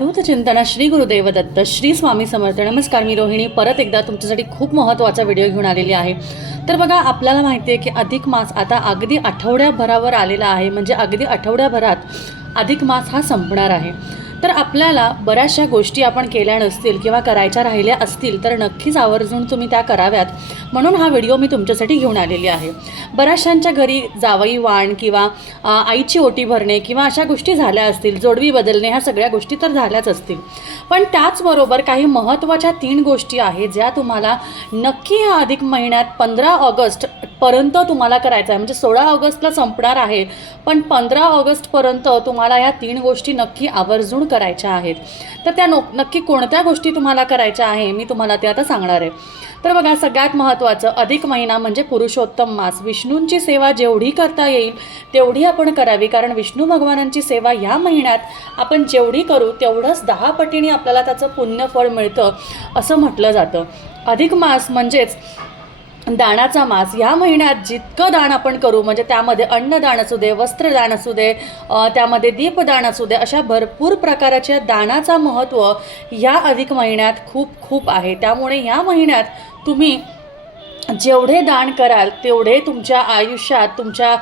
दूत चिंतना श्री गुरुदेव दत्त श्री स्वामी समर्थ. नमस्कार मी रोहिणी. परत एकदा तुमच्यासाठी खूप महत्त्वाचा व्हिडिओ घेऊन आलेली आहे. तर बघा आपल्याला माहिती आहे की अधिक मास आता अगदी आठवड्याभरावर आलेला आहे. म्हणजे अगदी आठवड्याभरात अधिक मास हा संपणार आहे. तर आपल्याला बऱ्याचशा गोष्टी आपण केल्या नसतील किंवा करायच्या राहिल्या असतील तर नक्कीच आवर्जून तुम्ही त्या कराव्यात. म्हणून हा व्हिडिओ मी तुमच्यासाठी घेऊन आलेली आहे. बऱ्याचशांच्या घरी जावई वाण किंवा आईची ओटी भरणे किंवा अशा गोष्टी झाल्या असतील जोडवी बदलणे ह्या सगळ्या गोष्टी तर झाल्याच असतील. पण त्याचबरोबर काही महत्त्वाच्या तीन गोष्टी आहेत ज्या तुम्हाला नक्की या अधिक महिन्यात पंधरा ऑगस्टपर्यंत तुम्हाला करायचं आहे. म्हणजे सोळा ऑगस्टला संपणार आहे पण पंधरा ऑगस्टपर्यंत तुम्हाला या तीन गोष्टी नक्की आवर्जून करायच्या आहेत. तर त्या नो नक्की कोणत्या गोष्टी तुम्हाला करायच्या आहे मी तुम्हाला ते आता सांगणार आहे. तर बघा सगळ्यात महत्त्वाचं अधिक महिना म्हणजे पुरुषोत्तम मास. विष्णूंची सेवा जेवढी करता येईल तेवढी आपण करावी. कारण विष्णू भगवानांची सेवा ह्या महिन्यात आपण जेवढी करू तेवढंच दहा पटीने आपल्याला त्याचं पुण्यफळ मिळतं असं म्हटलं जातं. अधिक मास म्हणजेच दानाचा मास. ह्या महिन्यात जितकं दान आपण करू म्हणजे त्यामध्ये अन्नदान असू दे वस्त्रदान असू दे त्यामध्ये दीपदान असू दे अशा भरपूर प्रकाराच्या दानाचा महत्त्व ह्या अधिक महिन्यात खूप खूप आहे. त्यामुळे ह्या महिन्यात तुम्ही जेवढे दान कराल तेवढे तुमच्या आयुष्यात तुमच्या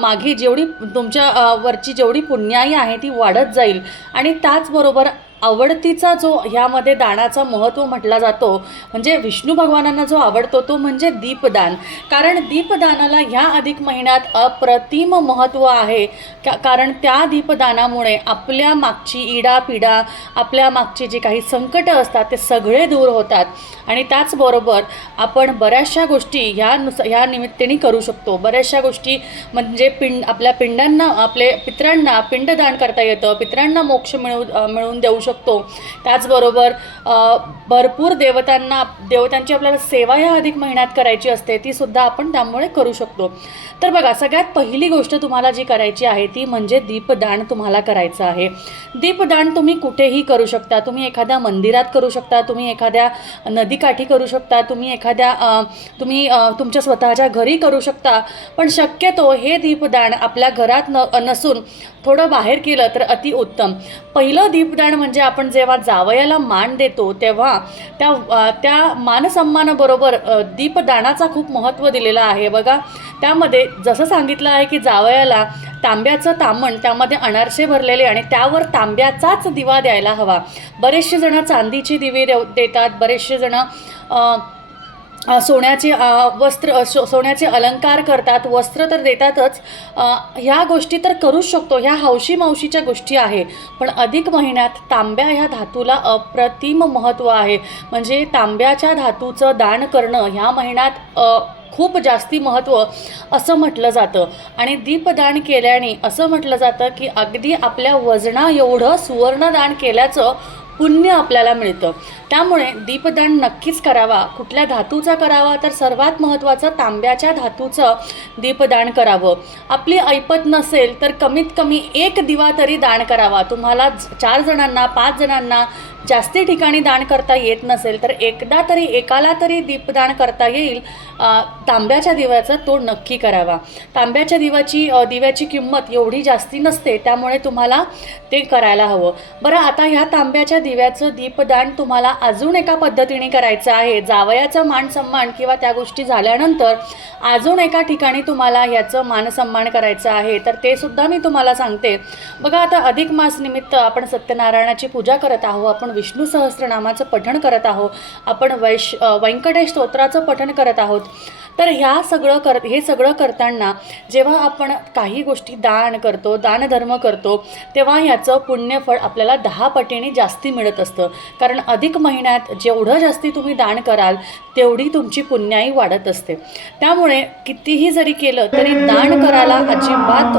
मागे जेवढी तुमच्या वरची जेवढी पुण्याई आहे ती वाढत जाईल. आणि त्याचबरोबर आवडतीचा जो ह्यामध्ये दानाचा महत्त्व म्हटला जातो म्हणजे विष्णू भगवानांना जो आवडतो तो म्हणजे दीपदान. कारण दीपदानाला ह्या अधिक महिन्यात अप्रतिम महत्त्व आहे. कारण त्या दीपदानामुळे आपल्या मागची इडापिडा आपल्या मागची जी काही संकटं असतात ते सगळे दूर होतात. आणि त्याचबरोबर आपण बऱ्याचशा गोष्टी ह्या नुस ह्या निमित्ताने करू शकतो. बऱ्याचशा गोष्टी म्हणजे पिंड आपल्या पिंडांना आपले पित्रांना पिंडदान करता येतं. पित्रांना मोक्ष मिळवू मिळवून देऊ शकतो. त्याचबरोबर भरपूर देवतांना देवतांची आपल्याला सेवा या अधिक महिन्यात करायची असते ती सुद्धा आपण त्यामुळे करू शकतो. तर बघा सगळ्यात पहिली गोष्ट तुम्हाला जी करायची आहे ती म्हणजे दीपदान तुम्हाला करायचं आहे. दीपदान तुम्ही कुठेही करू शकता. तुम्ही एखाद्या मंदिरात करू शकता तुम्ही एखाद्या नदीकाठी करू शकता तुम्ही एखाद्या तुम्ही तुमच्या स्वतःच्या घरी करू शकता. पण शक्यतो हे दीपदान आपल्या घरात न नसून थोडं बाहेर केलं तर अतिउत्तम. पहिलं दीपदान म्हणजे आपण जेव्हा जावयाला मान देतो तेव्हा त्या त्या मानसन्मानाबरोबर दीपदानाचा खूप महत्त्व दिलेलं आहे. बघा त्यामध्ये जसं सांगितलं आहे की जावयाला तांब्याचं तामण त्यामध्ये अनारसे भरलेले आणि त्यावर तांब्याचाच दिवा द्यायला हवा. बरेचसे जणं चांदीची दिवे देव देतात बरेचसे जणं सोन्याचे वस्त्र सो सोन्याचे अलंकार करतात वस्त्र तर देतातच. ह्या गोष्टी तर करूच शकतो ह्या हौशी मावशीच्या गोष्टी आहे. पण अधिक महिन्यात तांब्या ह्या धातूला अप्रतिम महत्त्व आहे. म्हणजे तांब्याच्या धातूचं दान करणं ह्या महिन्यात खूप जास्ती महत्त्व असं म्हटलं जातं. आणि दीपदान केल्याने असं म्हटलं जातं की अगदी आपल्या वजना एवढं सुवर्णदान केल्याचं पुण्य आपल्याला मिळतं. त्यामुळे दीपदान नक्कीच करावा. कुठल्या धातूचा करावा तर सर्वात महत्त्वाचं तांब्याच्या धातूचं दीपदान करावं. आपली ऐपत नसेल तर कमीत कमी एक दिवा तरी दान करावा. तुम्हाला चार जणांना पाच जणांना जास्ती ठिकाणी दान करता येत नसेल तर एकदा तरी एकाला तरी दीपदान करता येईल. तांब्याच्या दिव्याचा तो नक्की करावा. तांब्याच्या दिवाची दिव्याची किंमत एवढी जास्ती नसते त्यामुळे तुम्हाला ते करायला हवं. बरं आता ह्या तांब्याच्या दिव्याचं दीपदान तुम्हाला अजून एका पद्धतीने करायचं आहे. जावयाचा मान सन्मान किंवा त्या गोष्टी झाल्यानंतर अजून एका ठिकाणी तुम्हाला ह्याचं मानसन्मान करायचं आहे. तर ते सुद्धा मी तुम्हाला सांगते. बघा आता अधिक मास निमित्त आपण सत्यनारायणाची पूजा करत आहोत. आपण विष्णू सहस्रनामाचं पठण करत आहोत. आपण वैश व्यंकटेश स्तोत्राचं पठण करत आहोत. तर ह्या सगळं कर हे सगळं करताना जेव्हा आपण काही गोष्टी दान करतो दानधर्म करतो तेव्हा ह्याचं पुण्यफळ आपल्याला दहा पटीने जास्ती मिळत असतं. कारण अधिक महिन्यात जेवढं जास्ती तुम्ही दान कराल तेवढी तुमची पुण्याई वाढत असते. त्यामुळे कितीही जरी केलं तरी दान करायला अजिबात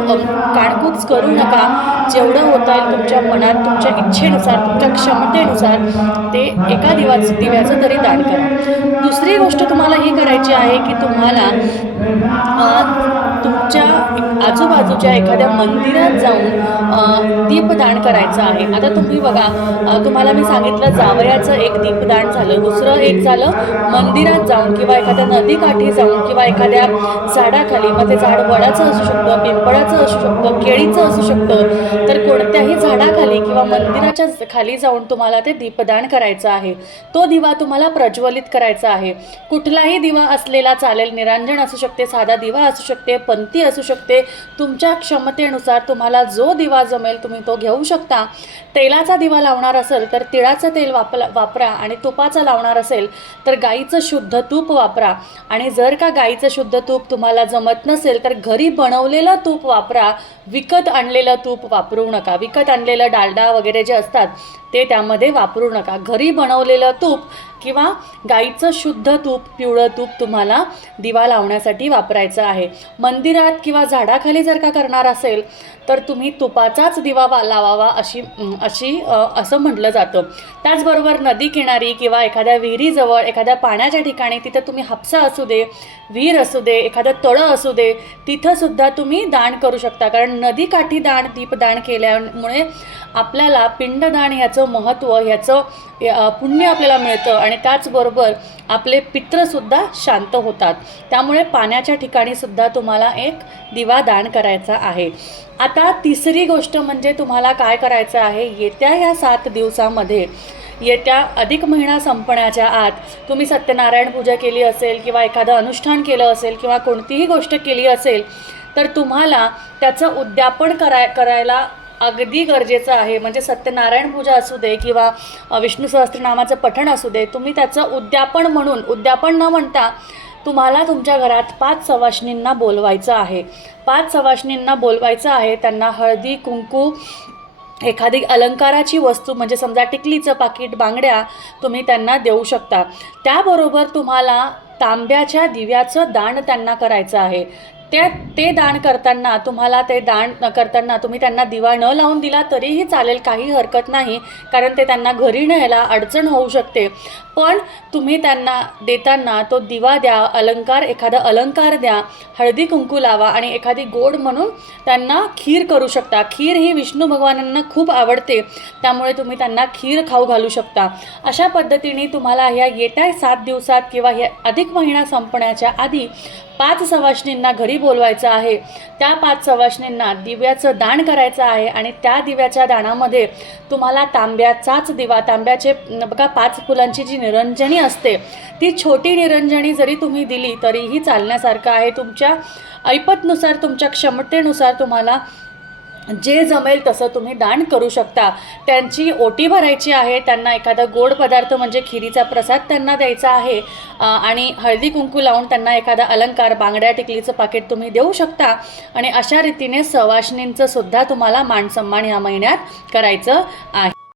काणकूच करू नका. जेवढं होता तुमच्या मनात तुमच्या इच्छेनुसार तुमच्या क्षमतेनुसार ते एका दिवाच दिव्याचं तरी दान करा. दुसरी गोष्ट तुम्हाला ही करायची आहे की तुम्हाला तुमच्या आजूबाजूच्या एखाद्या मंदिरात जाऊन दीपदान करायचं आहे. आता तुम्ही बघा तुम्हाला मी सांगितलं जावयाचं एक दीपदान झालं दुसरं एक झालं मंदिरात जाऊन किंवा एखाद्या नदीकाठी जाऊन किंवा एखाद्या झाडाखाली मग ते झाड वडाचं असू शकतं पिंपळाचं असू शकतं केळीचं असू शकतं तर कोणत्याही झाडाखाली किंवा मंदिराच्या खाली जाऊन तुम्हाला ते दीपदान करायचं आहे. तो दिवा तुम्हाला प्रज्वलित करायचा आहे. कुठलाही दिवा असलेला चालेल निरांजन असू शकते साधा दिवा असू शकते पंथी असू शकते तुमच्या क्षमतेनुसार तुम्हाला जो दिवा जमेल तुम्ही तो घेऊ शकता. तेलाचा दिवा लावणार असेल तर तिळाचं तेल वापला वापरा आणि तुपाचं लावणार असेल तर गाईचं शुद्ध तूप वापरा. आणि जर का गाईचं शुद्ध तूप तुम्हाला जमत नसेल तर घरी बनवलेलं तूप वापरा. विकत आणलेलं तूप वापरू नका. विकत आणलेलं डालडा वगैरे जे असतात ते त्यामध्ये वापरू नका. घरी बनवलेलं तूप किंवा गाईचं शुद्ध तूप पिवळं तूप तुम्हाला दिवा लावण्यासाठी वापरायचं आहे. मंदिरात किंवा झाडाखाली जर का करणार असेल तर तुम्ही तुपाचाच दिवा वा- लावावा अशी अशी असं म्हटलं जातं. त्याचबरोबर नदी किनारी किंवा एखाद्या विहिरीजवळ एखाद्या पाण्याच्या ठिकाणी तिथं तुम्ही हापसा असू दे विहीर असू दे एखादं तळं असू दे तिथंसुद्धा तुम्ही दान करू शकता. कारण नदीकाठी दान दीपदान केल्यामुळे आपल्याला पिंडदान ह्याचं महत्त्व ह्याचं पुण्य आपल्याला मिळतं आणि त्याचबरोबर आपले पित्रसुद्धा शांत होतात. त्यामुळे पाण्याच्या ठिकाणीसुद्धा तुम्हाला एक दिवा दान करायचा आहे. आता तिसरी गोष्ट म्हणजे तुम्हाला काय करायचं आहे? येत्या ह्या सात दिवसामध्ये येत्या अधिक महिना संपण्याच्या आत तुम्ही सत्यनारायण पूजा केली असेल किंवा एखादं अनुष्ठान केलं असेल किंवा कोणतीही गोष्ट केली असेल तर तुम्हाला त्याचं उद्यापन कराय करायला अगदी गरजेचं आहे. म्हणजे सत्यनारायण पूजा असू दे किंवा विष्णू सहस्त्रनामाचं पठण असू दे तुम्ही त्याचं उद्यापन म्हणून उद्यापन न म्हणता तुम्हाला तुमच्या घरात पाच सवाष्णींना बोलवायचं आहे. पाच सवाष्णींना बोलवायचं आहे त्यांना हळदी कुंकू एखादी अलंकाराची वस्तू म्हणजे समजा टिकलीचं पाकिट बांगड्या तुम्ही त्यांना देऊ शकता. त्याबरोबर तुम्हाला तांब्याच्या दिव्याचं दान त्यांना करायचं आहे. त्या ते दान करताना तुम्हाला ते दान करताना तुम्ही त्यांना दिवा न लावून दिला तरीही चालेल काही हरकत नाही कारण ते त्यांना घरी न्यायला अडचण होऊ शकते. पण तुम्ही त्यांना देताना तो दिवा द्या अलंकार एखादा अलंकार द्या हळदी कुंकू लावा आणि एखादी गोड म्हणून त्यांना खीर करू शकता. खीर ही विष्णू भगवानांना खूप आवडते त्यामुळे तुम्ही त्यांना खीर खाऊ घालू शकता. अशा पद्धतीने तुम्हाला ह्या येत्या सात दिवसात किंवा ह्या अधिक महिना संपण्याच्या आधी पाच सवाशिनींना घरी बोलवायचं आहे. त्या पाच सवाशिणींना दिव्याचं दान करायचं आहे आणि त्या दिव्याच्या दानामध्ये तुम्हाला तांब्याचाच दिवा तांब्याचे बघा पाच फुलांची जी निरंजनी असते ती छोटी निरंजनी जरी तुम्ही दिली तरीही चालण्यासारखं आहे. तुमच्या ऐपतनुसार तुमच्या क्षमतेनुसार तुम्हाला जे जमेल तसं तुम्ही दान करू शकता. त्यांची ओटी भरायची आहे त्यांना एखादा गोड पदार्थ म्हणजे खिरीचा प्रसाद त्यांना द्यायचा आहे आणि हळदी कुंकू लावून त्यांना एखादा अलंकार बांगड्या टिकलीचं पाकिट तुम्ही देऊ शकता. आणि अशा रीतीने सवाष्णींचं सुद्धा तुम्हाला मानसन्मान ह्या महिन्यात करायचं आहे.